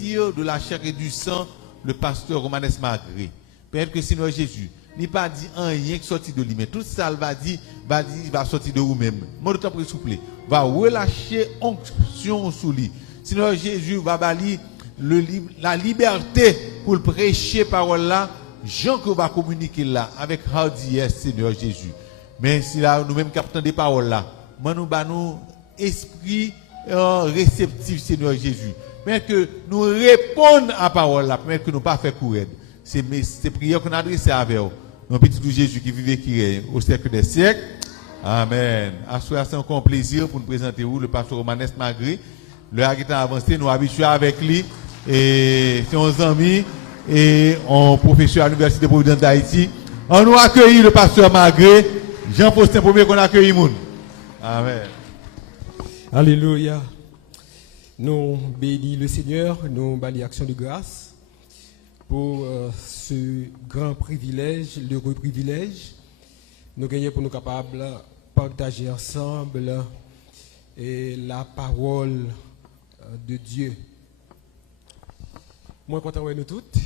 partir de la chair et du sang, le pasteur Romanes Magré. Peut-être que Seigneur Jésus, il n'a pas dit rien qui sorti de lui, mais tout ça, il va sortir de vous-même. Mon temps pour souple, va relâcher onction sous lui. Seigneur Jésus va bali la liberté pour le prêcher parole là, Jean que va communiquer là avec hardiesse, Seigneur Jésus. Mais si là nous-mêmes captons des paroles là, nous esprit réceptif, Seigneur Jésus. Mais que nous répondons à la parole là, mais que nous pas faire courir. C'est prières qu'on adresse avec vous. Mon petit Jésus qui vivait qui est au siècle des siècles. Amen. À ce c'est encore un plaisir pour nous présenter vous, le pasteur Romanes Magré. Le qui a avancé, nous habitués avec lui. Et c'est un ami et un professeur à l'Université de Providence d'Haïti. On nous accueille le pasteur Magré. Jean-Faustin premier qu'on accueille moun. Amen. Alléluia. Nous bénissons le Seigneur, nous bénissons l'action de grâce pour ce grand privilège, l'heureux privilège. Nous gagnons pour nous capables de partager ensemble et la parole de Dieu. Moi, content de nous toutes.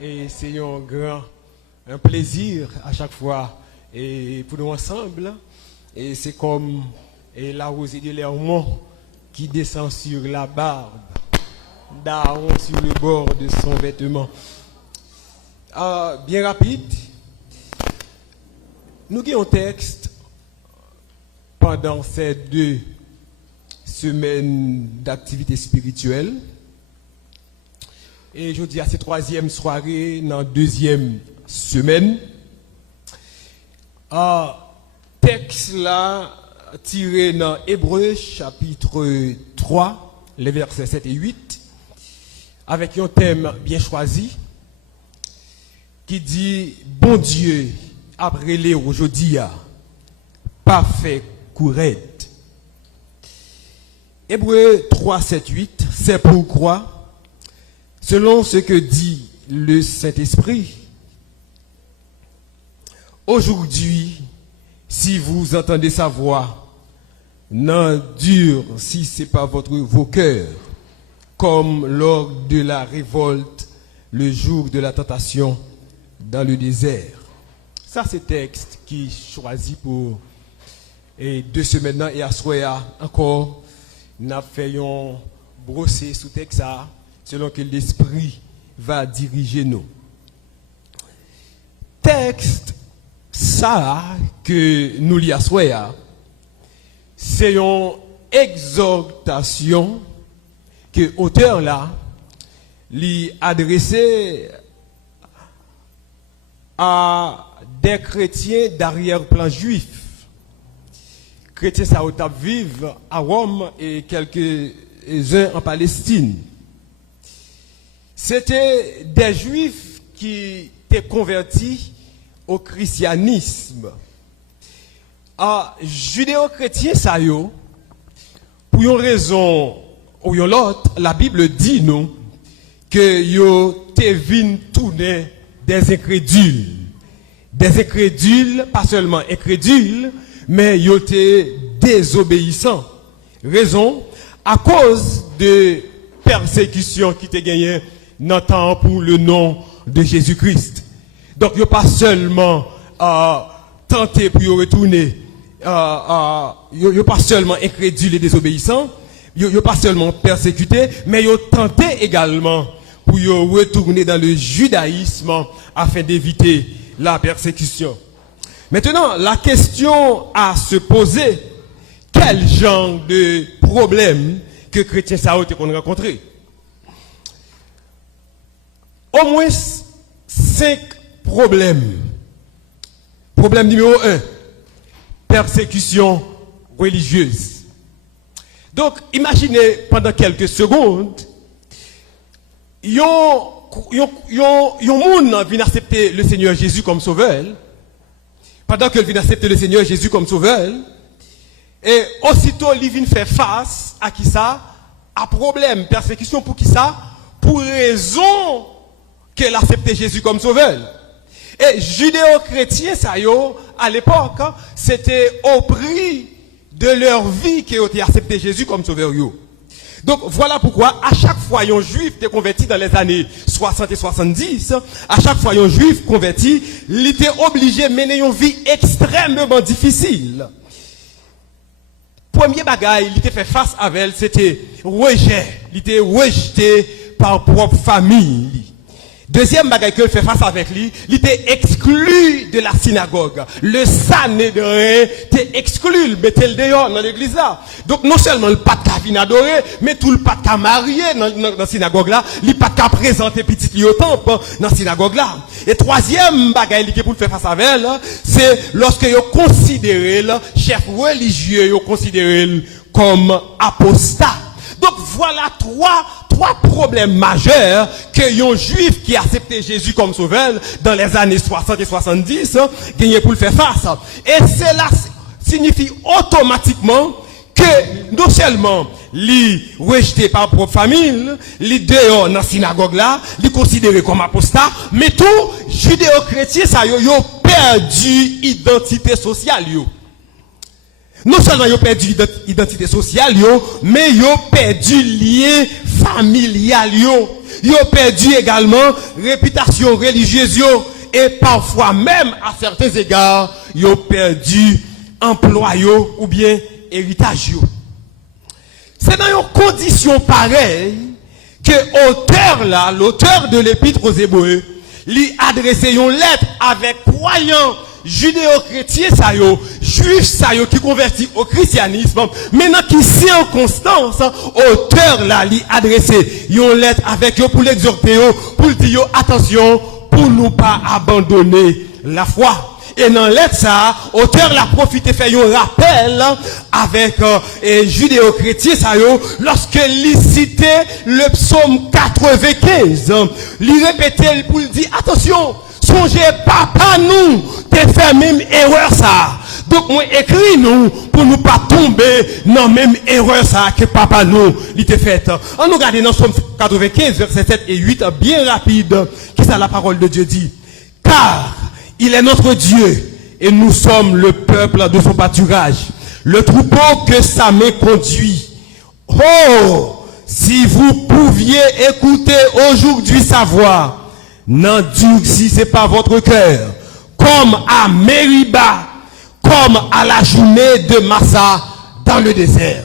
Et c'est un plaisir à chaque fois. Et pour nous ensemble. Et c'est comme la rosée de l'Hermon qui descend sur la barbe d'Aaron sur le bord de son vêtement. Bien rapide. Nous avons un texte pendant ces 2 semaines d'activité spirituelle. Et je dis à cette 3e soirée, dans la 2e semaine. Texte là, tiré dans Hébreux chapitre 3, les versets 7 et 8, avec un thème bien choisi, qui dit, bon Dieu, après les aujourd'hui, parfait, correct. Hébreux 3, 7, 8, c'est pourquoi, selon ce que dit le Saint-Esprit, aujourd'hui, si vous entendez sa voix, n'endure si pas vos cœurs, comme lors de la révolte, le jour de la tentation dans le désert. Ça, c'est texte qui choisi pour 2 semaines maintenant et à soir encore, nous avons brosser sous texte ça, selon que l'Esprit va diriger nous. Texte ça que nous lisons à soir, c'est une exhortation que l'auteur là lui adressé à des chrétiens d'arrière-plan juif. Chrétiens ça vivent à Rome et quelques-uns en Palestine. C'était des juifs qui étaient convertis au christianisme. Judéo-chrétien ça yo, pour une raison ou une autre, la Bible dit nous que yo te vin tourner des incrédules. Des incrédules, pas seulement incrédules, mais yo te désobéissants. Raison, à cause de persécutions qui te gagné dans le temps pour le nom de Jésus-Christ. Donc, yo pas seulement tenté pour yo retourner, yo pas seulement incrédules et désobéissants, yo pas seulement persécutés, mais yo tenté également pour yo retourner dans le judaïsme afin d'éviter la persécution. Maintenant, la question à se poser, quel genre de problème que chrétiens ça ont rencontré? Au moins 5 problèmes. Problème numéro 1, persécution religieuse. Donc, imaginez pendant quelques secondes, yon moun vient accepter le Seigneur Jésus comme sauveur. Pendant qu'il vient accepter le Seigneur Jésus comme sauveur, et aussitôt il vient faire face à qui ça? À problème, persécution pour qui ça? Pour raison qu'elle accepte Jésus comme sauveur. Et judéo-chrétiens, ça yo, à l'époque, c'était au prix de leur vie qu'ils ont accepté Jésus comme sauveur. Donc voilà pourquoi à chaque fois un juif était converti dans les années 60 et 70, à chaque fois un juif converti, il était obligé de mener une vie extrêmement difficile. Premier bagage, il était fait face avec, c'était rejet. Il était rejeté par propre famille. Deuxième bagage qu'il fait face avec lui, il était exclu de la synagogue. Le Sanhédrin était exclu, il mettait le dehors dans l'église là. Donc non seulement le pas de venir adorer, mais tout le pas de marié dans la synagogue là, il pas de présenter petit li au temple dans la synagogue là. Et troisième bagage qui pour le faire face avec elle, c'est lorsque yo considéré le chef religieux, yo considéré comme apostat. Donc voilà trois problèmes majeurs que un juif qui a accepté Jésus comme sauveur dans les années 60 et 70 gagné pour le faire face. Et cela signifie automatiquement que non seulement li rejeté par propre famille, li dehors dans la synagogue là, li considéré comme apostat, mais tout judéo-chrétien ça yo perdu identité sociale yo. Non seulement ils ont perdu l'identité sociale, mais ils ont perdu lien familial. Ils ont perdu également réputation religieuse. Et parfois même, à certains égards, ils ont perdu emploi ou bien héritage. C'est dans une condition pareille que l'auteur de l'épître aux Hébreux, lui adressé une lettre avec croyants judéo-chrétien ça yo, juif ça yo qui convertit au christianisme, maintenant qui circonstance, auteur là li adressé une lettre avec yo pour l'exhorter yo, pour dire yo attention pour nous pas abandonner la foi. Et dans lettre ça, auteur l'a profité fait un rappel avec judéo-chrétien ça yo, lorsque il citait le psaume 95, il répétait pour dire attention, songez papa nous t'es fait même erreur ça. Donc moi écris nous pour nous pas tomber dans même erreur ça que papa nous il t'a fait. On nous regarde dans Psaume 95 versets 7 et 8 bien rapide, qui ça la parole de Dieu dit. Car il est notre Dieu et nous sommes le peuple de son pâturage, le troupeau que sa main conduit. Oh, si vous pouviez écouter aujourd'hui sa voix, n'endurcissez pas votre cœur, comme à Mériba, comme à la journée de Massa dans le désert.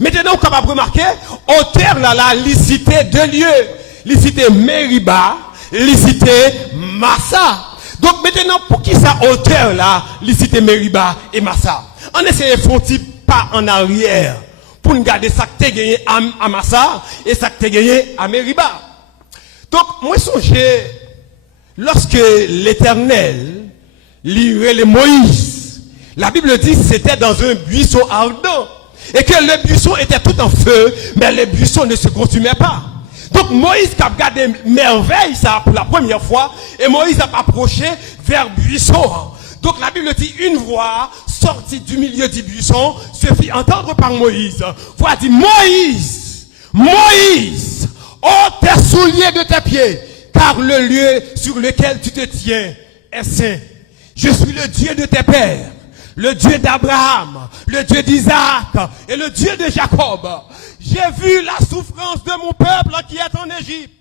Maintenant, on capable de remarquer, auteur là, licité deux lieux, licité Mériba, licité Massa. Donc maintenant, pour qui ça auteur là, licité Mériba et Massa? On essaie de faire un petit pas en arrière pour nous garder ça que tu as gagné à Massa et ça que tu as gagné à Mériba. Donc, moi, songez, lorsque l'Éternel lirait les Moïse, la Bible dit que c'était dans un buisson ardent, et que le buisson était tout en feu, mais le buisson ne se consumait pas. Donc, Moïse a regardé merveille, ça, pour la première fois, et Moïse a approché vers le buisson. Donc, la Bible dit, une voix sortie du milieu du buisson se fit entendre par Moïse. Voix dit, Moïse, Moïse, ôte tes souliers de tes pieds, car le lieu sur lequel tu te tiens est saint. Je suis le Dieu de tes pères, le Dieu d'Abraham, le Dieu d'Isaac et le Dieu de Jacob. J'ai vu la souffrance de mon peuple qui est en Égypte.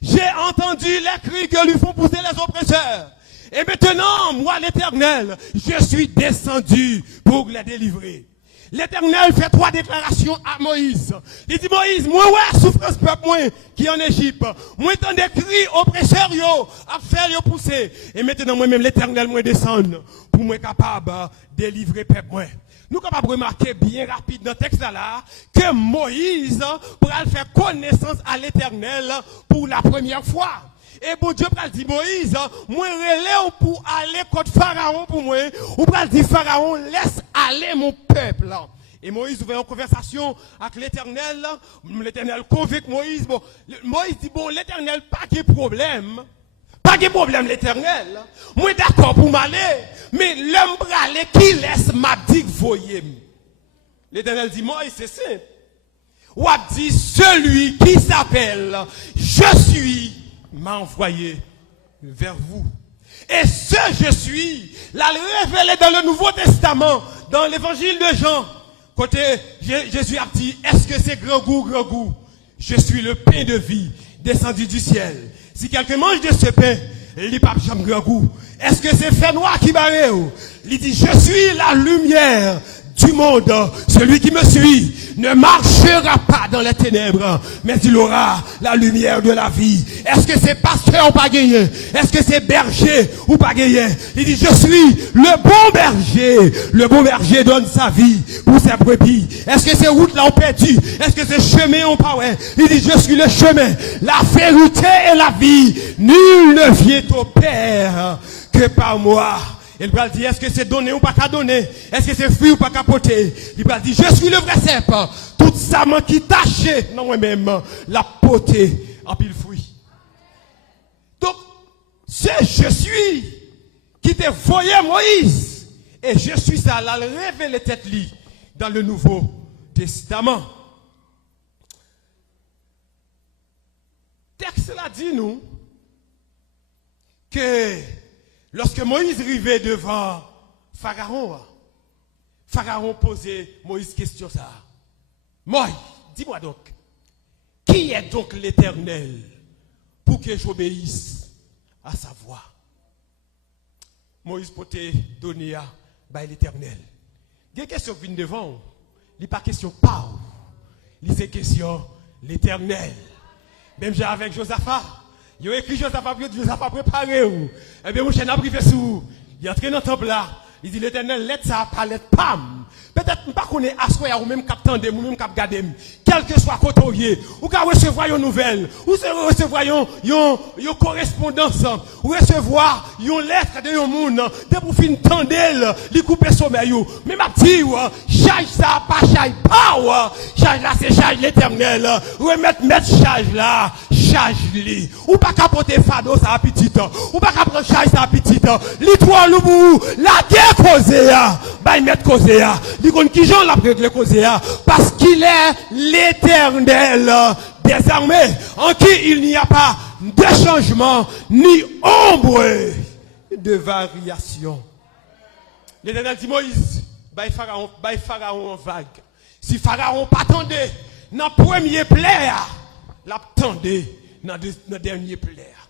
J'ai entendu les cris que lui font pousser les oppresseurs. Et maintenant, moi l'Éternel, je suis descendu pour les délivrer. L'Éternel fait trois déclarations à Moïse. Il dit, Moïse, moi, ouais, souffrance peuple, moi, qui est en Égypte. Moi, tant des cris oppresseurs, yo, à faire, yo, pousser. Et maintenant, moi-même, l'Éternel, moi, descendre pour moi capable de délivrer peuple, moi. Nous capables de remarquer bien rapide dans le texte là, que Moïse pourra faire connaissance à l'Éternel pour la première fois. Et bon Dieu pral dit Moïse, moi relève pour aller contre Pharaon pour moi, ou pral dit Pharaon laisse aller mon peuple. Et Moïse ouvre une conversation avec l'Éternel, l'Éternel convainc Moïse, bon, Moïse dit bon l'Éternel pas de problème. Pas de problème l'Éternel. Moi d'accord pour m'aller, mais l'homme bralé qui laisse m'a dit voyez. L'Éternel dit Moïse c'est simple. Ou a dit celui qui s'appelle je suis m'a envoyé vers vous. Et ce je suis, l'a révélé dans le Nouveau Testament, dans l'évangile de Jean, Côté, Jésus a dit, est-ce que c'est grand goût? Je suis le pain de vie descendu du ciel. Si quelqu'un mange de ce pain, il dit pas jamais grand goût. Est-ce que c'est fait noir qui barre? Il dit, je suis la lumière du monde. Celui qui me suit ne marchera pas dans les ténèbres, mais il aura la lumière de la vie. Est-ce que c'est pasteur ou pas gagné? Est-ce que c'est berger ou pas gagné? Il dit, je suis le bon berger. Le bon berger donne sa vie pour ses brebis. Est-ce que c'est route là on perdu? Est-ce que c'est chemin on pas ouais? Il dit, je suis le chemin, la vérité et la vie. Nul ne vient au Père que par moi. Il va dire, est-ce que c'est donné ou pas qu'à donner? Est-ce que c'est fruit ou pas qu'à porter? Il va dire, je suis le vrai cep. Tout ça qui tâche, non moi-même, la porter en pile fruit. Donc, c'est je suis qui te voyait Moïse. Et je suis ça, la révélé tête li dans le Nouveau Testament. Texte là dit nous que lorsque Moïse arrivait devant Pharaon, Pharaon posait Moïse question ça. Moïse, dis-moi donc, qui est donc l'Éternel pour que j'obéisse à sa voix? Moïse pouvait donner à l'Éternel. Il y a une question qui vient devant, il n'y a pas question pas, il y a question l'Éternel. Même j'ai avec Josaphat. Il a écrit Josaphat préparé. Eh bien, mon chien a privé sous. Il est entré dans le temple là. Il dit l'Éternel, let ça parler pam. Peut-être pas qu'on est assoyé ou même cap tendre ou même cap garder. Quel que soit côté ou qu'à recevoir une nouvelle, ou recevoir une correspondance, ou recevoir une lettre de un monde, de pour fin tendre, li couper sommeil. Mais ma dit charge ça pas charge pas. Charge là c'est charge l'Éternel. Remettre charge là, charge li. Ou pas capoter fado ça petite. Ou pas prendre charge ça petite. L'étoile ou la guerre causée bah mettre causée dit qu'on qui Jean l'a réglé causée parce qu'il est l'Éternel des armées en qui il n'y a pas de changement ni ombre de variation. L'Éternel dit Moïse bah Pharaon en vague. Si Pharaon pas attendait dans premier plaire, l'attendait dans dernier plaire.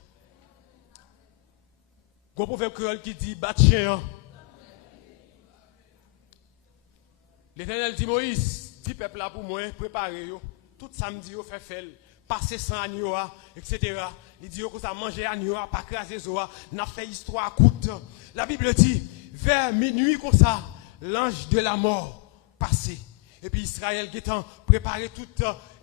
Gros proverbe créole qui dit bat chien. L'Éternel dit Moïse, dit peuple là pour moi, préparez yo. Tout samedi yo fait fel, passer sans agneau, etc. Il dit que ça manger agneau, pas craser zoa, n'a fait histoire courte. La Bible dit vers minuit comme ça, l'ange de la mort passé. Et puis Israël qui étant préparé tout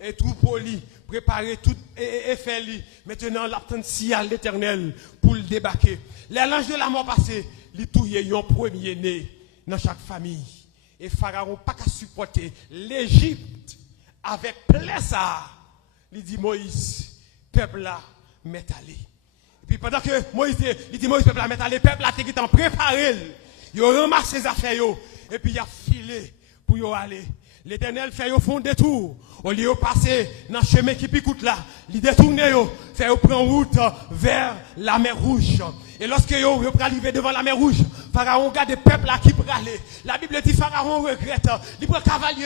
et tout poli, préparé tout et fait lui. Maintenant l'attend si à l'Éternel pour le débarquer. L'ange de la mort passé, il touye un premier né dans chaque famille. Et Pharaon pas qu'à supporter l'Égypte avec plaisir. Il dit Moïse, peuple là, met aller. Et puis pendant que Moïse, il dit Moïse, peuple là, met aller, peuple là, qui t'en préparé. Il a ramassé ses affaires, et puis il a filé pour y aller. L'Éternel fait au fond des tours. Au lieu de passer dans le chemin qui picoute là, il détourne, fait prendre route vers la mer Rouge. Et lorsque yo arrivé devant la mer Rouge, Pharaon regarde des peuples là qui aller. La Bible dit Pharaon regrette, il prend cavalier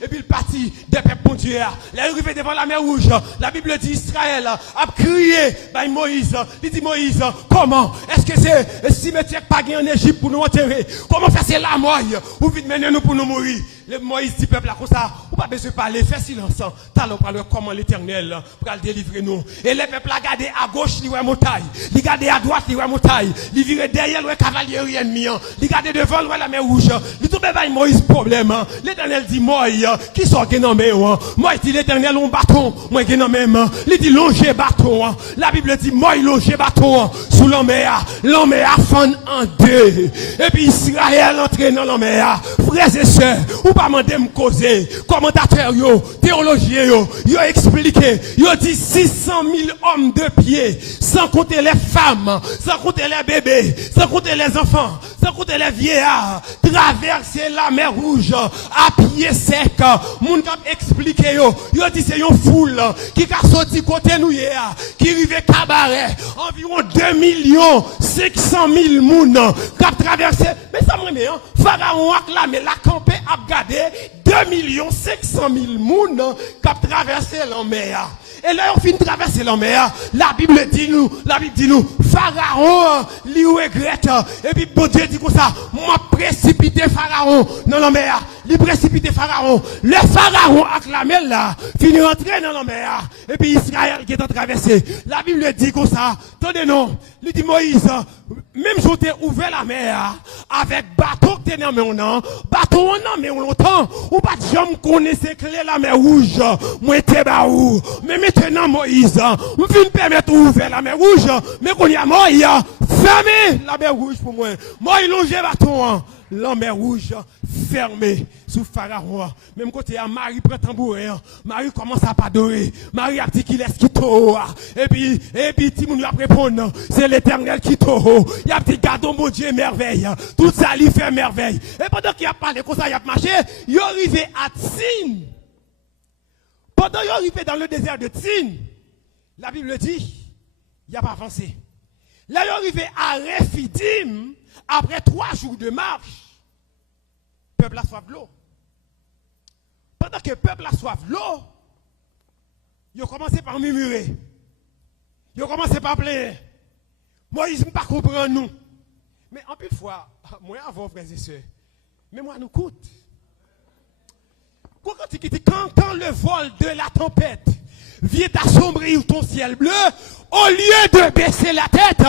et puis il partit des peuples bon Dieu. Là il arrivé devant la mer Rouge, la Bible dit Israël a crié by Moïse. Il dit Moïse, comment est-ce que c'est un cimetière pas en Égypte pour nous enterrer? Comment faire c'est la mort ou vite mener nous pour nous mourir? Le Moïse dit peuple là comme ça, ou pas besoin de parler, fais silence. T'allons parler comment l'Éternel pour le délivrer nous. Et les peuples là gardé à gauche, il voit montagne, il garde à droite, il voit montagne, il vire derrière le cavalier ennemi, il garde devant le la mer Rouge. Il tombe by Moïse problème. L'Éternel dit Moïse qui sort dans mes Moïse dit l'Éternel on bâton, moi qui dans même. Il dit longer bâton. La Bible dit Moïse longer bâton sous l'omméa fend en deux. Et puis Israël entre dans l'omméa. Frères et sœurs, ou pas mandem causer, commentateurs yo, théologiens yo expliqué, yo dit 600 000 hommes de pied, sans compter les femmes, sans compter les bébés, sans compter les enfants, sans compter les vieillards, traverser la mer Rouge à pied sec. Moun kap expliqué yo dit c'est une foule qui a sorti côté nous hier, qui arrive cabaret, environ 2 500 000 moun qui a traversé. Mais ça me remet, Pharaon acclamé la campé a gardé 2 500 000 personnes qui ont traversé la mer. Et là, on finit de traverser la mer. La Bible dit nous, Pharaon, lui regrette. Et puis, bon Dieu dit comme ça, moi précipité Pharaon dans la mer. Il précipité Pharaon. Le Pharaon acclamé là, finit rentrer dans la mer. Et puis, Israël qui est en traversée. La Bible dit comme ça, attendez non, il dit Moïse, même si tu ouvert la mer, avec bateau que tu es dans mon bateau en mais longtemps, ou pas de jambe connaissait clé la mer rouge, moi t'es baou. Mais maintenant Moïse, je viens permettre d'ouvrir la mer rouge, mais qu'on y a Moïse, fermé la mer rouge pour moi. Moi il longe bateau, la mer rouge fermée sous Pharaon. Même côté à Marie prend tambourin, Marie commence à adorer. Marie a dit qu'il est qui t'o. Et puis Timoun a répondre, c'est l'Éternel qui t'o. Il a dit gardons mon Dieu merveille. Tout ça lui fait merveille. Et pendant qu'il a parlé comme ça, il a marché, il est arrivé à Tsin. Pendant qu'il est arrivé dans le désert de Tsin, la Bible dit, il n'a pas avancé. Là, il est arrivé à Rephidim, après 3 jours de marche. Le peuple a soif de l'eau. Pendant que le peuple a soif de l'eau, il a commencé par murmurer. Il a commencé par plaindre. Moïse ne pas comprendre nous. Mais en plus de fois, moi avant frères et sœurs, mais moi nous coûte. Quand le vol de la tempête vient assombrir ton ciel bleu, au lieu de baisser la tête,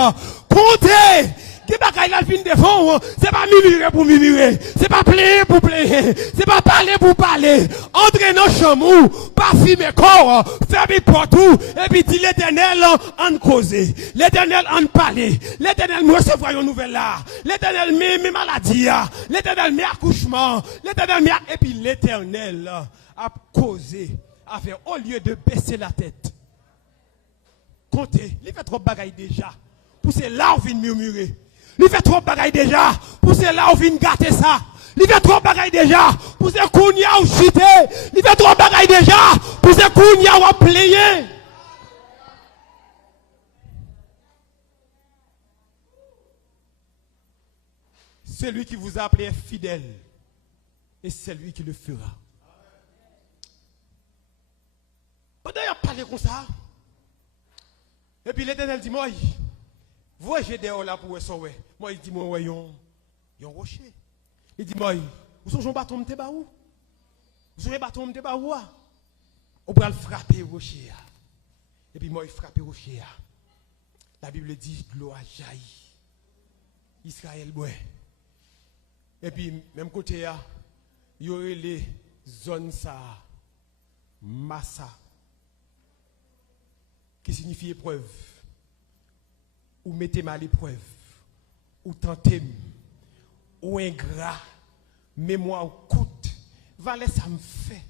comptez. C'est pas murmurer pour murmurer, c'est pas plaindre pour plaindre, c'est pas parler pour parler. Entrer dans le chamou, pas fumer corps, fermer partout, et puis dit l'Éternel en causer, l'Éternel en parler, l'Éternel me recevoir une nouvelle là, l'Éternel mes maladies, l'Éternel mes accouchements, l'Éternel mes... Et puis l'Éternel a causé, a fait au lieu de baisser la tête. Comptez, il fait trop de bagailles déjà, pour c'est là où vient murmurer. Il fait trop de bagailles déjà, pour c'est là où vient gâter ça. Il fait trop de bagailles déjà, pour c'est kounia ou chité. Il fait trop de bagailles déjà, pour c'est kounia ou player. Celui qui vous a appelé est fidèle, et c'est lui qui le fera. Pendant qu'il a parlé comme ça, et puis l'Éternel dit, moi, vous j'ai des là pour sauver. Moi, il dit, moi, ouais, yon rocher. Il dit, moi, vous avez un bâton de baou. Vous avez un bâton de baou. On peut le frapper au rocher. Et puis, moi, il frappe au rocher. La Bible dit, l'eau a jailli. Israël, ouais. Et puis, même côté, il y aurait les zones, ça, massa, qui signifie épreuve. Ou mettez-moi à l'épreuve, ou tentez, ou ingrat, mais moi au coûte, valait ça me fait.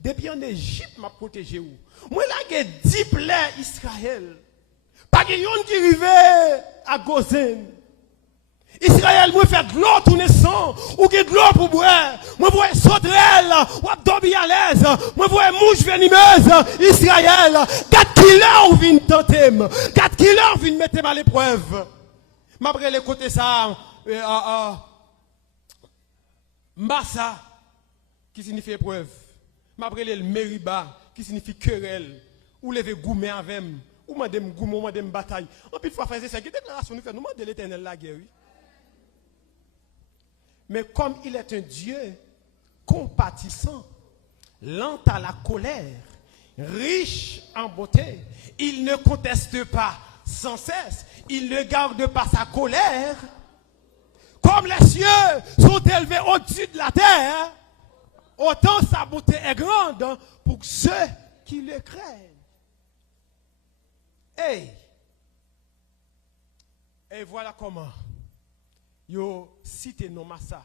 Depuis en Égypte, m'a protégé ou. Moi là, j'ai 10 plaies Israël. Pas qu'il y a qui arrive à Gozen. Israël, moi fait de l'eau tourner sang, ou qui de l'eau pour boire. Moi vois sauterelle, ou abdobi à l'aise. Moi vois mouche venimeuse. Israël, 4 kilos ou vient tenter. 4 kilos vient mettre à l'épreuve. M'après les côtés ça, Massa, qui signifie épreuve. M'après le Meriba, qui signifie querelle. Ou lever gourmet avec ou madame gourmet, ou madame bataille. En plus, il faut faire ça. Quelle déclaration nous fait? Nous demandons l'Éternel la guerre. Mais comme il est un Dieu compatissant, lent à la colère, riche en beauté, il ne conteste pas sans cesse, il ne garde pas sa colère. Comme les cieux sont élevés au-dessus de la terre, autant sa beauté est grande pour ceux qui le craignent. Et voilà comment yo cité non massa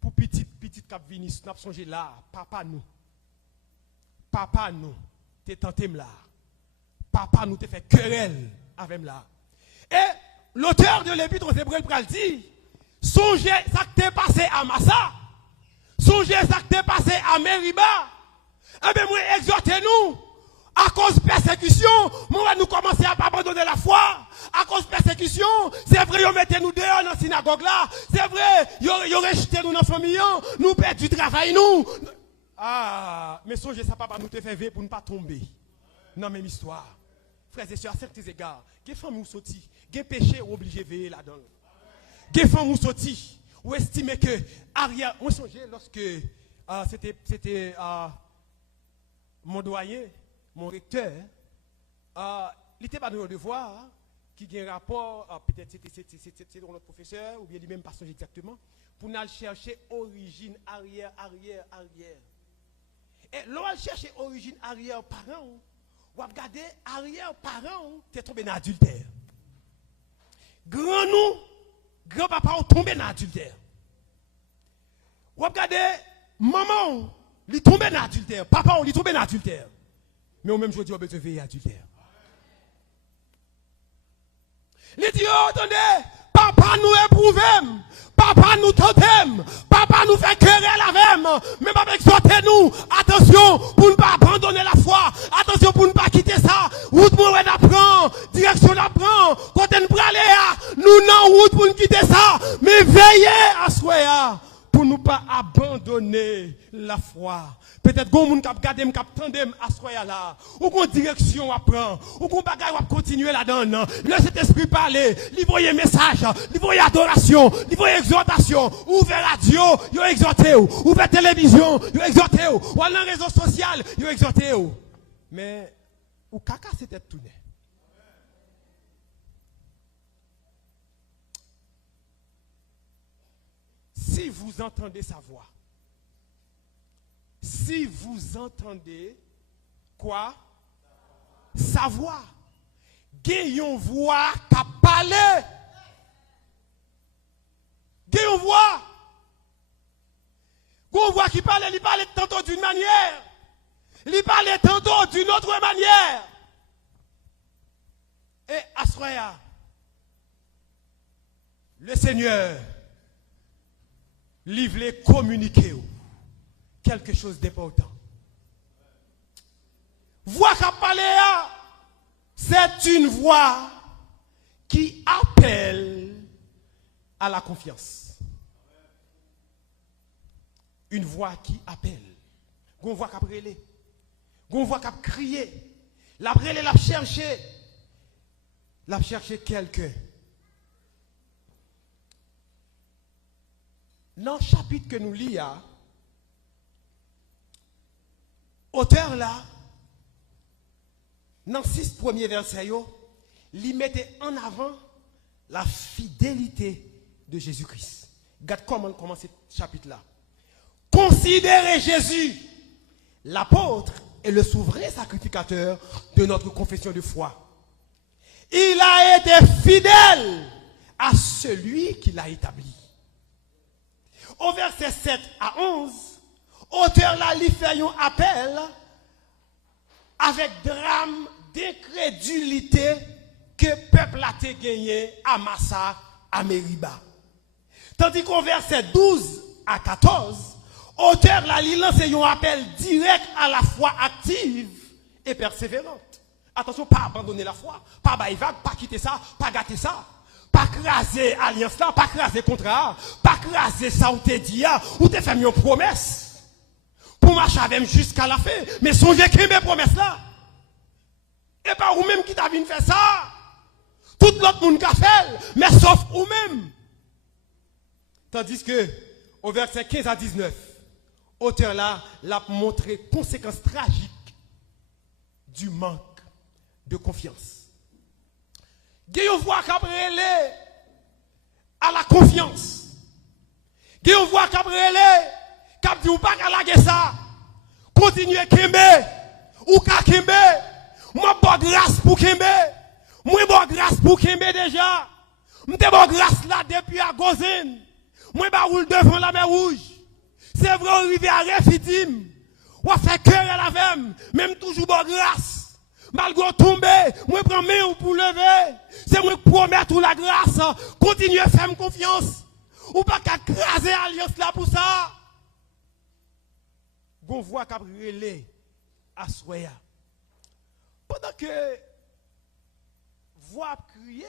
pour petit cap vini n'a songé là papa nous t'es tenté là papa nous t'es fait querelle avec là et l'auteur de l'épître aux Hébreux pral dit songez ça qui t'est passé à Massa songez ça qui t'est passé à Meriba eh bien moi exhortez-nous à cause de persécution, nous allons commencer à abandonner la foi. à cause de persécution. C'est vrai, ils mettaient nous dehors dans la synagogue là. C'est vrai, ils rejeté nous dans la famille. Nous perdons du travail, nous. Ah, mais songez ça, papa, nous te fait veiller pour ne pas tomber dans la même histoire. Frères et sœurs, à certains égards, les femmes nous sortent, les péchés sont obligés de veiller là-dedans. Les femmes nous sortent, ou estimer que arrière, on songeait lorsque c'était mon doyen, mon recteur, il n'était pas dans le devoir, qui a un rapport, peut-être c'était dans notre professeur, ou bien lui-même pas songer exactement, pour nous chercher origine arrière. Et l'on cherche origine arrière parent, ou regarder arrière parent, tu es tombé dans l'adultère. Grand-papa est tombé dans l'adultère. Ou regarder maman, il est tombé dans l'adultère. Papa, il est tombé dans l'adultère. Mais au même jour, on peut te veiller à l'adultère. Il dit, oh, attendez, papa nous éprouve, papa nous totem, papa nous fait querelle avec, mais papa exhortez nous, attention pour ne pas abandonner la foi, attention pour ne pas quitter ça, route pour apprend, direction d'apprend, quand on peut aller, nous non route pour ne quitter ça, mais veillez à soi pour ne pas abandonner la foi. Peut-être que vous avez gardé, vous avez à ce là, ou qu'on direction à prendre, ou qu'on bagaille à continuer là-dedans. Le Saint-Esprit parler, il voyait message, il voyait adoration, il voyait exhortation, ouvert radio, il a exhorté, ouvert télévision, il a exhorté, ou dans les réseaux sociaux, il a exhorté. Mais, ou caca c'était tourné. Si vous entendez sa voix, si vous entendez quoi? Sa voix. Gayon voix qui parle. Gayon voix. Gayon voix qui parle, il parle tantôt d'une manière. Il parle tantôt d'une autre manière. Et Asroya, le Seigneur, livre les communiquer quelque chose d'important. Voix qu'a parlé, c'est une voix qui appelle à la confiance. Une voix qui appelle. Une voix qui a brûlé. Une voix qui a crié. La brûlé, la cherché. La cherché quelqu'un. Dans le chapitre que nous lisons, auteur là, dans 6 premiers versets, il mettait en avant la fidélité de Jésus-Christ. Regarde comment commence ce chapitre-là. Considérez Jésus, l'apôtre et le souverain sacrificateur de notre confession de foi. Il a été fidèle à celui qui l'a établi. Au verset 7 à 11, auteur là, il fait un appel avec drame d'incrédulité que le peuple a gagné à Massa, à Meriba. Tandis qu'au verset 12 à 14, auteur là, il lance un appel direct à la foi active et persévérante. Attention, pas abandonner la foi, pas baïvague, pas quitter ça, pas gâter ça. Pas craser alliance là, pas craser contrat, pas craser ça ou te dit, ou te fait une promesse. Pour marcher avec jusqu'à la fin. Mais songez que mes promesses là. Et pas vous même qui t'a vu faire ça. Tout l'autre monde qui a fait, mais sauf vous même. Tandis que, au verset 15 à 19, auteur là, l'a montré conséquences tragiques du manque de confiance. Gayon voit qu'abrélé à la confiance. Gayon voit qu'abrélé qu'ap dit ou pas qu'à la ça. Continuez kembe ou ka kembe. Moi bon grâce pour kembe. Moi bon grâce pour kembe déjà. M'te bon grâce là depuis à Gozine. Moi ba roule devant la mer rouge. C'est vrai arrivé à Refidim. Ou fait cœur à la vem, même toujours bon grâce. Malgré tomber, moi prends main pour lever. C'est moi qui promets toute la grâce. Continuez à faire confiance. Ou pas qu'à craser l'alliance là pour ça. Gon voit qu'à brûler à Soya. Pendant que voix a crié.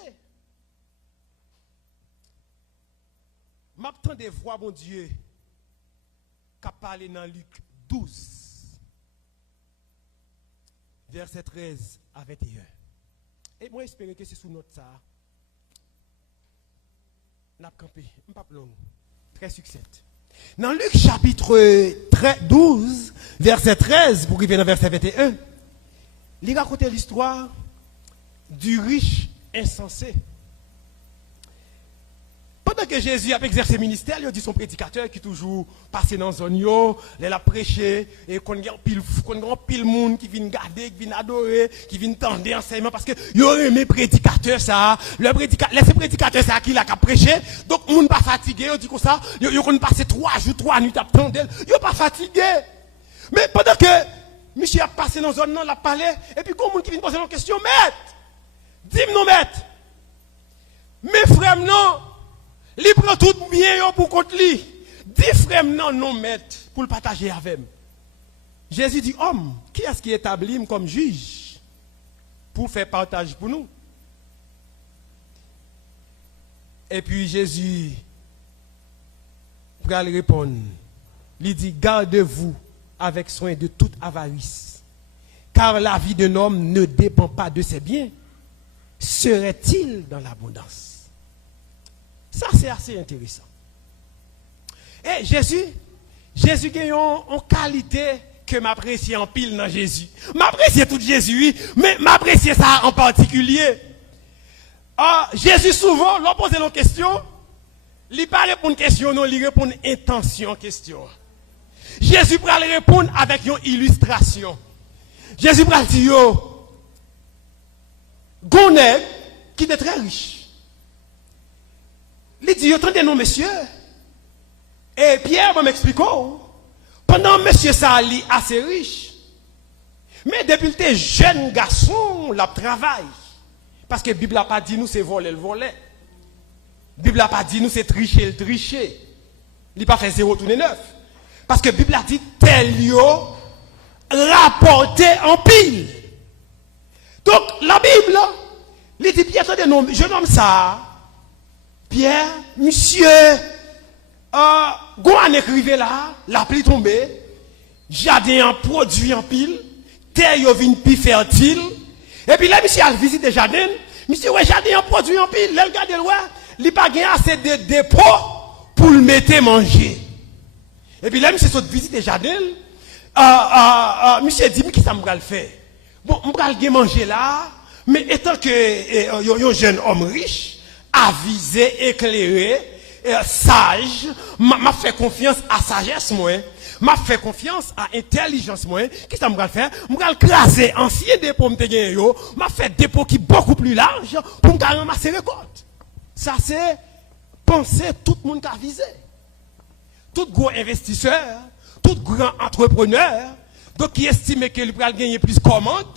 M'attend des voix, mon Dieu, qu'a parlé dans Luc 12, verset 13 à 21. Et moi, j'espère que c'est sous notre ça. N'a campé, pas long, très succès. Dans Luc chapitre 12, verset 13, pour arriver dans verset 21, il raconte l'histoire du riche insensé. Pendant que Jésus a exercé le ministère, il a dit son prédicateur qui toujours passé dans la zone, il a prêché, et qu'on a pile monde qui vient garder, qui vient adorer, qui vient tendre enseignement, parce que il y a mes prédicateurs, ça, les prédicateurs, ça, qui l'a prêché, donc, on n'est pas fatigué, on dit comme ça, il a passé 3 jours, 3 nuits à attendre, il n'est pas fatigué. Mais pendant que Michel a passé dans la zone, il a parlé, et puis, quand on qui vient poser une question, maître, dis-moi, maître, mes frères, non, il prend tout bien pour contre lui. Dis frère non maître pour le partager avec moi. Jésus dit homme, qui est-ce qui établit comme juge pour faire partage pour nous? Et puis Jésus va répondre. Il dit gardez-vous avec soin de toute avarice, car la vie d'un homme ne dépend pas de ses biens. Serait-il dans l'abondance? Ça, c'est assez intéressant. Et Jésus a une qualité que m'apprécie en pile dans Jésus. M'apprécie tout Jésus, mais m'apprécie ça en particulier. Jésus, souvent, l'on pose une question, il ne pas répondre question, non, il répond intention question. Jésus va répondre avec une illustration. Jésus va dire, Gonne, qui est très riche. Il dit, attendez non, monsieur. Et Pierre va m'expliquer. Pendant monsieur Sali assez riche. Mais depuis que tu es jeune garçon, il travaille. Parce que la Bible n'a pas dit nous c'est voler le voler. La Bible n'a pas dit nous c'est tricher le tricher. Il n'a pas fait 0 tourner 9. Parce que la Bible a dit tel yo rapporté en pile. Donc la Bible, il dit Pierre, attendez non, je nomme ça. Pierre, monsieur, Gouan écrivait là, la pluie tombée, jardin en produit en pile, terre yo vin pi fertile, et puis là, monsieur a visité le jardin, monsieur, ouais, jardin en produit en pile, là, regardez le il pas gagné assez de dépôt pour le mettre manger. Et puis là, monsieur saute visiter le jardin, monsieur dit, mais qui ça me va le faire? Bon, on va le manger là, mais étant que un jeune homme riche, avisé, éclairé, sage, m'a fait confiance à sagesse moi, m'a fait confiance à intelligence moi. Qu'est-ce que m'a faire? M'a craser ancien dépôt m'te gagné yo, m'a fait dépôt qui beaucoup plus large pour me ramasser récolte. Ça c'est penser tout le monde qui a visé. Tout gros investisseur, tout grand entrepreneur, donc qui estime qu'il va gagner plus commandes,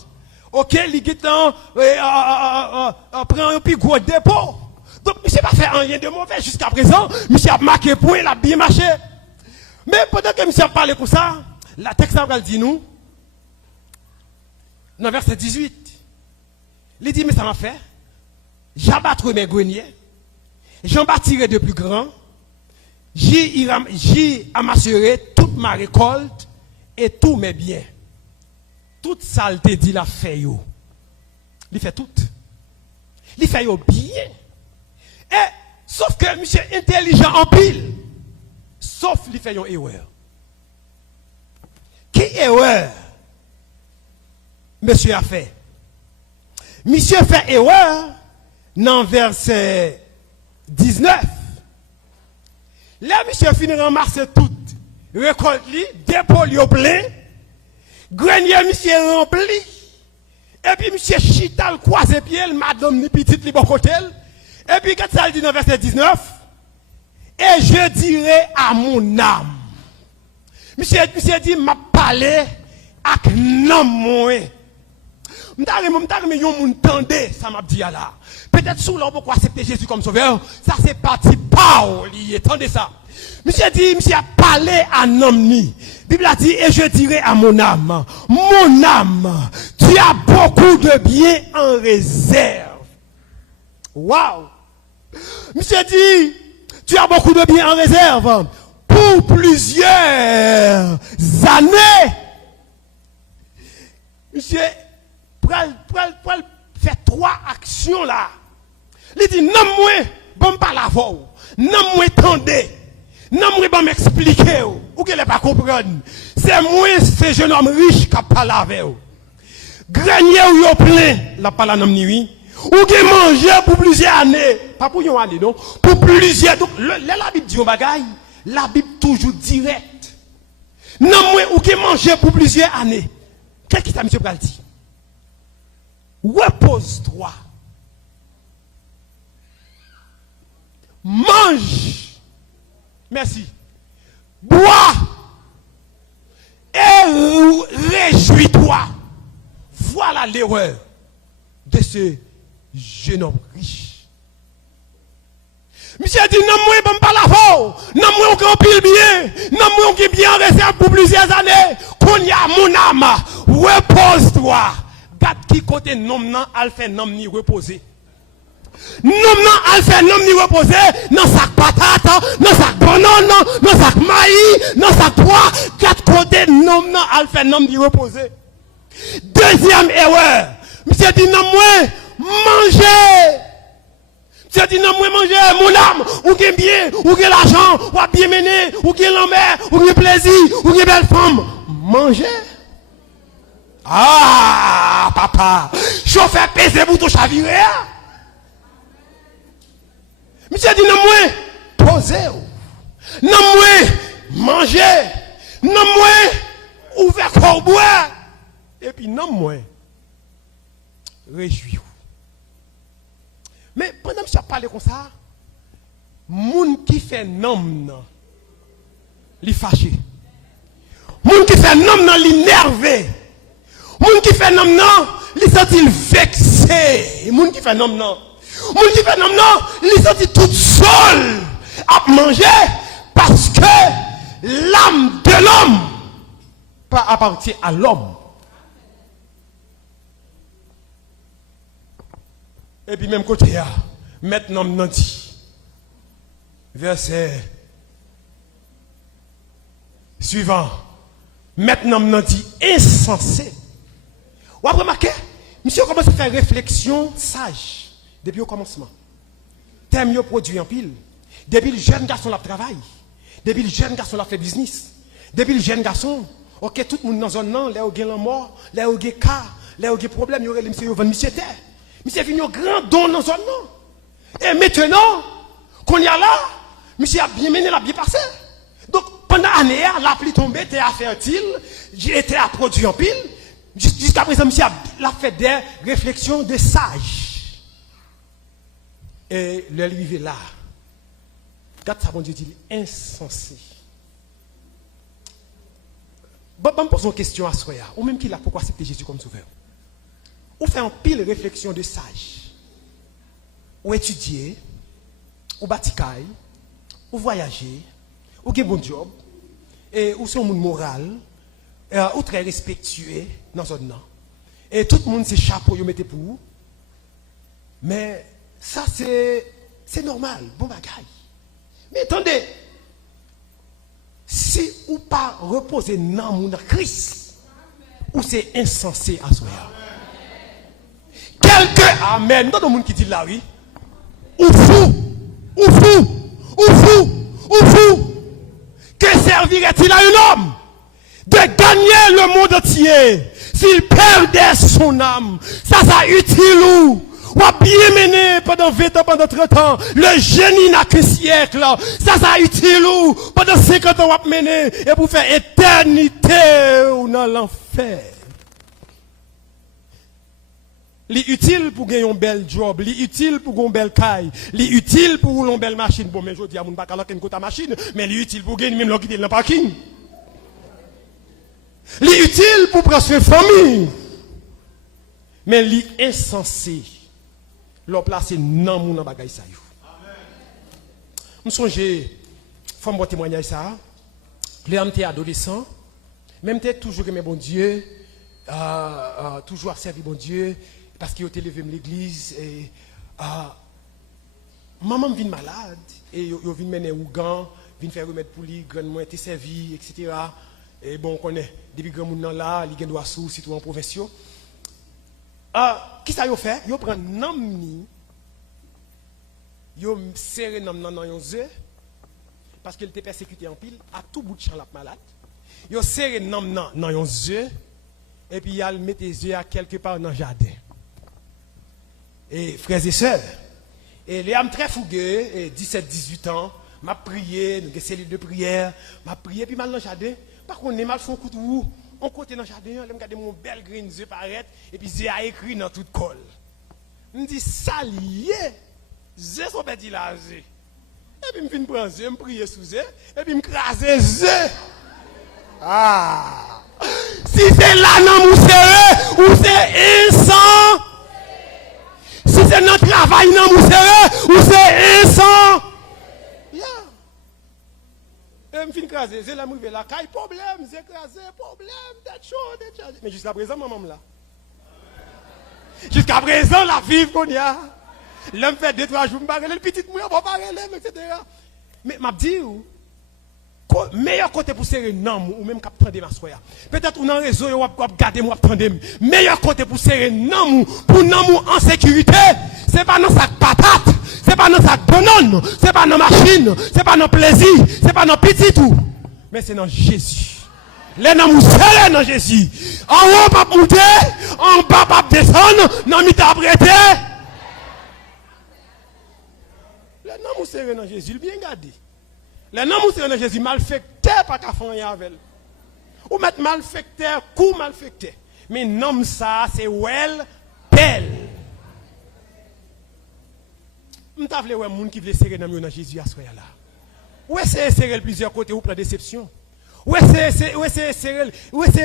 OK, il prend un plus gros dépôt. Donc, monsieur n'a pas fait rien de mauvais jusqu'à présent. Monsieur a marqué point, il a bien marché. Mais pendant que monsieur a parlé comme ça, la texte va dit nous, dans verset 18, il dit, mais ça m'a fait, j'abattrai mes greniers, j'en bâtirai de plus grands, j'y amasserai toute ma récolte et tous mes biens. Toute saleté dit la fait yo. Il fait tout. Il fait yo bien. Et, sauf que monsieur intelligent en pile, sauf il fait une erreur. Quelle erreur monsieur a fait? Monsieur fait erreur dans verset 19. Là, monsieur finit ramasser tout. Récolte li, dépôt li au plein. Grenier monsieur rempli. Et puis monsieur chital croise pied, madame ni petite li bon côté. Et puis, quand ça dit dans verset 19, et je dirai à mon âme. Monsieur dit, m'a parlé avec nom moi. M'tare yon moun tande, ça m'a dit là. Peut-être sous l'on pourquoi accepter Jésus comme sauveur, ça c'est parti parole, attendez ça. Monsieur dit, monsieur a parlé à nom ni. Bible a dit, et je dirai à mon âme, tu as beaucoup de biens en réserve. Waouh! Monsieur dit, tu as beaucoup de biens en réserve pour plusieurs années. Monsieur, pour faire 3 actions là. Il dit, non, moi, bon, pas la voix. Non, moi, tendez. Non, moi, bon, m'expliquer. Ou qu'elle n'est pas comprendre. C'est moi, ce jeune homme riche qui a parlé avec vous. Grenier ou yo plein, la parole n'a ni ou qui manger pour plusieurs années. Pas pour une année, non. Pour plusieurs. Donc, la Bible dit un bagay, la Bible toujours direct. Non, moi, ou qui manger pour plusieurs années. Qu'est-ce que ça, monsieur Pral dit? Repose-toi. Mange. Merci. Bois. Et réjouis-toi. Voilà l'erreur de ce jeune homme riche. Monsieur dit, non, moi, je ne pas la faute. Non, moi, on a pile bien. Non, moi, on a bien en réserve pour plusieurs années. Qu'on y a mon âme. Repose-toi. Garde qui côté nom, non, al fait nom ni reposer. Non, non, al fait nom ni reposer. Non, sac patate, non, sac banane, non, sac maïs, non, sac pois. Quatre côtés nom, non, al fait nom ni reposer. Deuxième erreur. Monsieur dit, non, moi, manger. Monsieur dit, non, moi, manger, mon âme, ou gain bien, ou gain l'argent, ou bien mener, ou gain l'envers, ou gain plaisir, ou gain belle femme. Manger. Ah, papa, chauffeur pesé pour tout chavirer. Monsieur dit, non, moi, poser. Non, moi, manger. Non, moi, ouvert corps boire. Et puis, non, moi, réjouis-vous. Mais pendant que je parle comme ça, moun qui fait nom, li fâché. Moun qui fait nom, li nervé. Moun qui fait nom, li senti vexé. Moun qui fait nom, moun qui fait nom, li senti tout seul à manger parce que l'âme de l'homme pas appartient à l'homme. Et puis même côté là, maintenant m'en dit, verset suivant, maintenant m'en dit, insensé. Vous avez remarqué, monsieur commence à faire réflexion sage depuis au commencement. Thème yo produit en pile. Depuis le jeune garçon la travail, depuis le jeune garçon la fait business, depuis le jeune garçon, ok tout le monde dans zone non, là où il y a la mort, là où il y a cas, là où il y a problème, il y aurait les monsieur vendre monsieur terre. Monsieur est venu au grand don dans zone non. Et maintenant, qu'on y a là, monsieur a bien mené, la bien passé. Donc pendant l'année, la pluie tombée, était à fertile, j'étais à produire en pile. Jusqu'à présent, monsieur a fait des réflexions de sages. Et le livre là, quand ça, bon Dieu dit, insensé. Bon, me pose une question à Soya, ou même qui l'a pourquoi accepter Jésus comme sauveur. Ou fait un pile réflexion de sages. Ou étudier, ou bâtikaille, ou voyager, ou get bon job, et ou son monde moral, ou très respectueux dans ce nom. Et tout le monde c'est chapeau, vous mettez pour vous. Mais ça c'est normal, bon bagaille. Mais attendez, si ou pas reposer dans mon Christ, ou c'est insensé à soi. Quelqu'un, amen, dans le monde qui dit là, oui, ou fou, que servirait-il à un homme de gagner le monde entier s'il perdait son âme? Ça utile ou a bien mené pendant 20 ans, pendant 30 ans, le génie n'a qu'un siècle. Ça utile ou pendant 50 ans, a mené et pour faire éternité ou dans l'enfer. Li utile pour gagner un bel job, li utile pour gagner une belle caille, li utile pour rouler une belle machine. Bon, mais je dis à mon pas qu'à une côté machine, mais li utile pour gagner même l'on qui dans le parking. Li utile pour prendre une famille. Mais li insensé. L'on place dans mon bagay ça yo. Me songe faut me témoigner ça. Les hommes étaient adolescents, même t'es toujours aimé bon Dieu, toujours à servir bon Dieu parce qu'il était levé l'église et maman vient malade, et yo vient mener Ougan, vient faire remettre pour lui, grand moins été servi, etc. Et bon, on connaît, depuis grand monde là, il doit sous, surtout en provinciaux. Qui ça yo fait? Yo prend namni, yo serré nam nan yon zè, parce qu'il était persécuté en pile, à tout bout de champ la malade. Yo serré nam nan yon zè, et puis il met les yeux à quelque part dans le jardin. Et frères et sœurs, et les âmes très fougueux, 17-18 ans, m'a prié, nous avons cellule de prière, m'a prié, puis mal dans le jardin. Par contre, on est mal son coup de roue. On côté dans le jardin, je regarde mon bel green yeux paraître, et puis j'ai écrit dans toute colle. Je me dis, ça lié, j'ai son petit là, et puis je me prends je me prie sous eux, et puis je me crase eux. Ah! Si c'est là, non, ou c'est instant. Si c'est notre travail, non, ou c'est instant. Yeah. Je me fais craser, c'est la mouille là, caille problème, c'est crasé, problème, d'être chaud. Mais jusqu'à présent, maman là. Jusqu'à présent, la vive qu'on y a. L'homme fait 2-3 jours, le petit mouille, on va parler, etc. Mais m'a dit, meilleur côté pour serrer nam ou même cap prendre ma soya. Peut-être ou dans réseau ou regarder moi prendre. Meilleur côté pour serrer nam pour nam en sécurité, c'est pas dans sac patate, c'est pas dans sac bonone, c'est pas dans machine, c'est pas dans plaisir, c'est pas dans petit tout. Mais c'est dans Jésus. Les nam serrés dans Jésus. En haut pas monter, en bas pas descendre, non mi t'apprêter. Les nam serrés dans Jésus, bien gardé. Les noms où dans Jésus, malfecteur, pas qu'à faire avec elle. Ou mettre malfecteur, coup malfecteur. Mais nom ça, c'est well, belle. Je ne sais pas si gens qui veulent serrer dans Jésus à ce là. Ou est-ce serrer plusieurs côtés ou prendre déception? Ou est-ce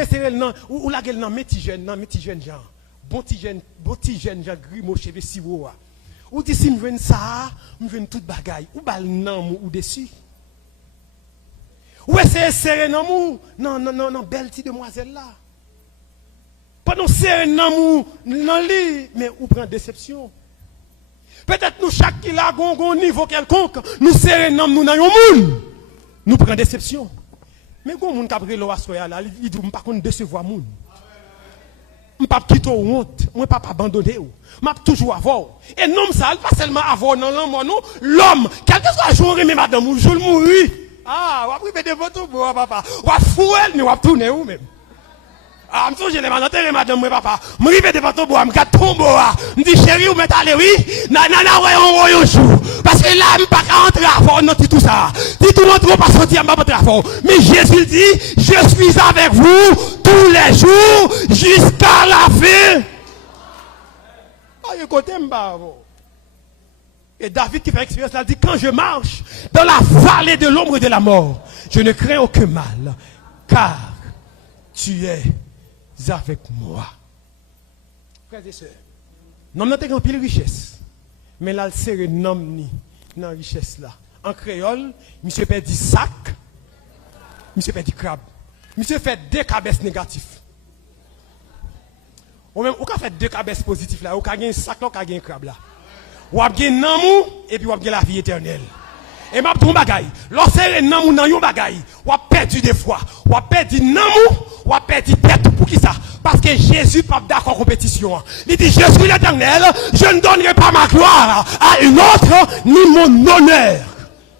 serrer non, ou la gueule non, métis jeune genre. Bon petit jeune genre grimo cheveux sirop. Ou dit si me vienne ça, me vienne toute bagaille. Ou bal non ou dessus. Ou est-ce serrer non, belle petite demoiselle là. Pas non serrer non, lit, mais ou prend déception. Peut-être nous chaque qui a un niveau quelconque, nous serrer non nous dans un monde, nous prend déception. Mais quand moun capre lo asoya là, il dit pas qu'on décevoir moun. Je ne pas quitter honte, je ne pas abandonner. Je vais toujours avoir. Et non, ça, pas seulement avoir dans l'homme, non, l'homme, quel que soit le jour, mais madame, je vais mourir. Ah, on va priver de votre bois, papa. On va fouer, mais on va tourner où même. Ah, je me suis madame, moi, papa. Je vais priver de votre bois, je vais tomber. Je dis, chérie, vous mettez allez, oui. On jour. Parce que là, je ne peux pas entrer à fond, non, tout ça. Si tout le monde ne peut pas sortir, je ne peux pas entrer à fond. Mais Jésus dit, je suis avec vous tous les jours jusqu'à la fin. Ah, il côté m'bavo. Et David qui fait expérience, il dit, quand je marche dans la vallée de l'ombre de la mort, je ne crains aucun mal, car tu es avec moi. Frères et sœurs, nous avons une pile richesse, mais là, c'est un homme dans la richesse là. En créole, monsieur fait du sac, monsieur fait du crabe, monsieur fait 2 cabesses négatifs. Ou même, ou ka fait 2 cabesses positifs là, ou ka gen un sac là, ou ka gen un crabe là. Ou ap gen namou, et puis ou ap gen la vie éternelle. Et m'a ton bagay, lorsque namou nan yon bagay, ou ap perdu des fois, ou ap perdu namou, ou ap perdu tête pour qui ça? Parce que Jésus pas d'accord compétition. Il dit, je suis l'Éternel, je ne donnerai pas ma gloire à une autre, ni mon honneur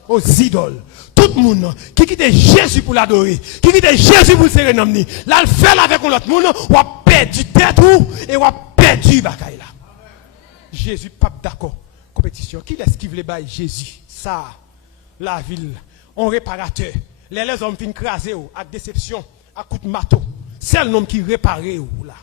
aux idoles. Tout le monde qui quitte Jésus pour l'adorer, qui quitte Jésus pour le serrer nom ni, là le fait avec l'autre monde, ou a perdu tête et ou a perdu bagay là. Jésus pas d'accord compétition. Qui est-ce qui voulait bailler Jésus? Ça, la ville, on réparateur. Les hommes fin craser à déception, à coup de marteau. C'est l'homme qui répare là.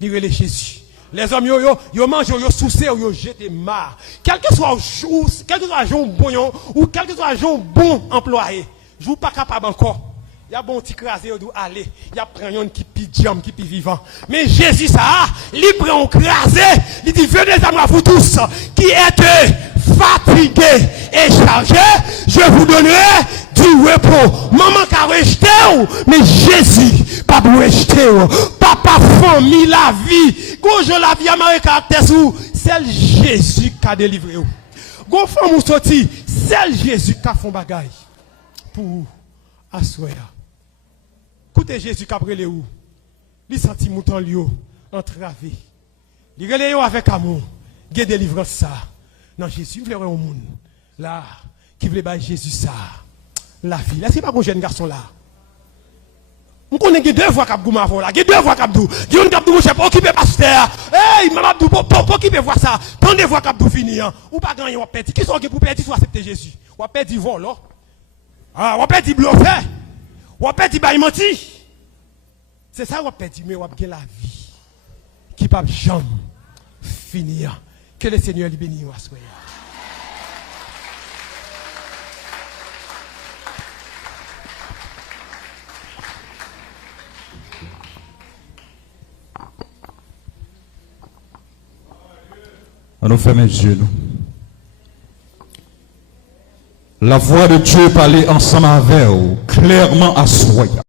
Il est Jésus. Les hommes yo mangent, yo soucé, yo jeté marre. Quel que soit un jour bon ou quel que soit un jour bon employé, je vous pas capable encore. Il y a bon petit crasé, il doit aller. Il y a un qui pidjam, qui pi vivant. Mais Jésus, ça, il prend un crasé. Il dit, venez à moi, vous tous, qui êtes fatigués et chargés, je vous donnerai du repos. Maman qui a rejeté, mais Jésus, pas pour rejeter. Papa, famille, la vie. Quand je la vie à ma caractère, c'est Jésus qui a délivré. Gon femme ou sorti, seul Jésus qui a fait bagay pour assoya. Écoutez Jésus qui a brûlé où? Il senti mouton lio entravé. Il relève avec amour. Il y a délivrance ça. Non, Jésus voulait un monde là qui voulait bailler Jésus ça. La vie. Là, c'est pas un jeune garçon là. On connaît deux fois qu'il y a là. Il y a deux fois qu'il y a deux. Il y a deux fois qu'il occupé pasteur. Hey, maman, pour occupé voir ça. Tant de fois qu'il y a fini. Ou pas gagner, on perd. Qui sont pour perdre, soit accepter Jésus. On perd du vol. Ah, on perd du bluffé. On perd du bail menti. C'est ça, on perd, mais on a la vie. Qui ne peut jamais finir. Que le Seigneur lui bénisse. On nous ferme les yeux. La voix de Dieu parlait ensemble avec vous, clairement à soi.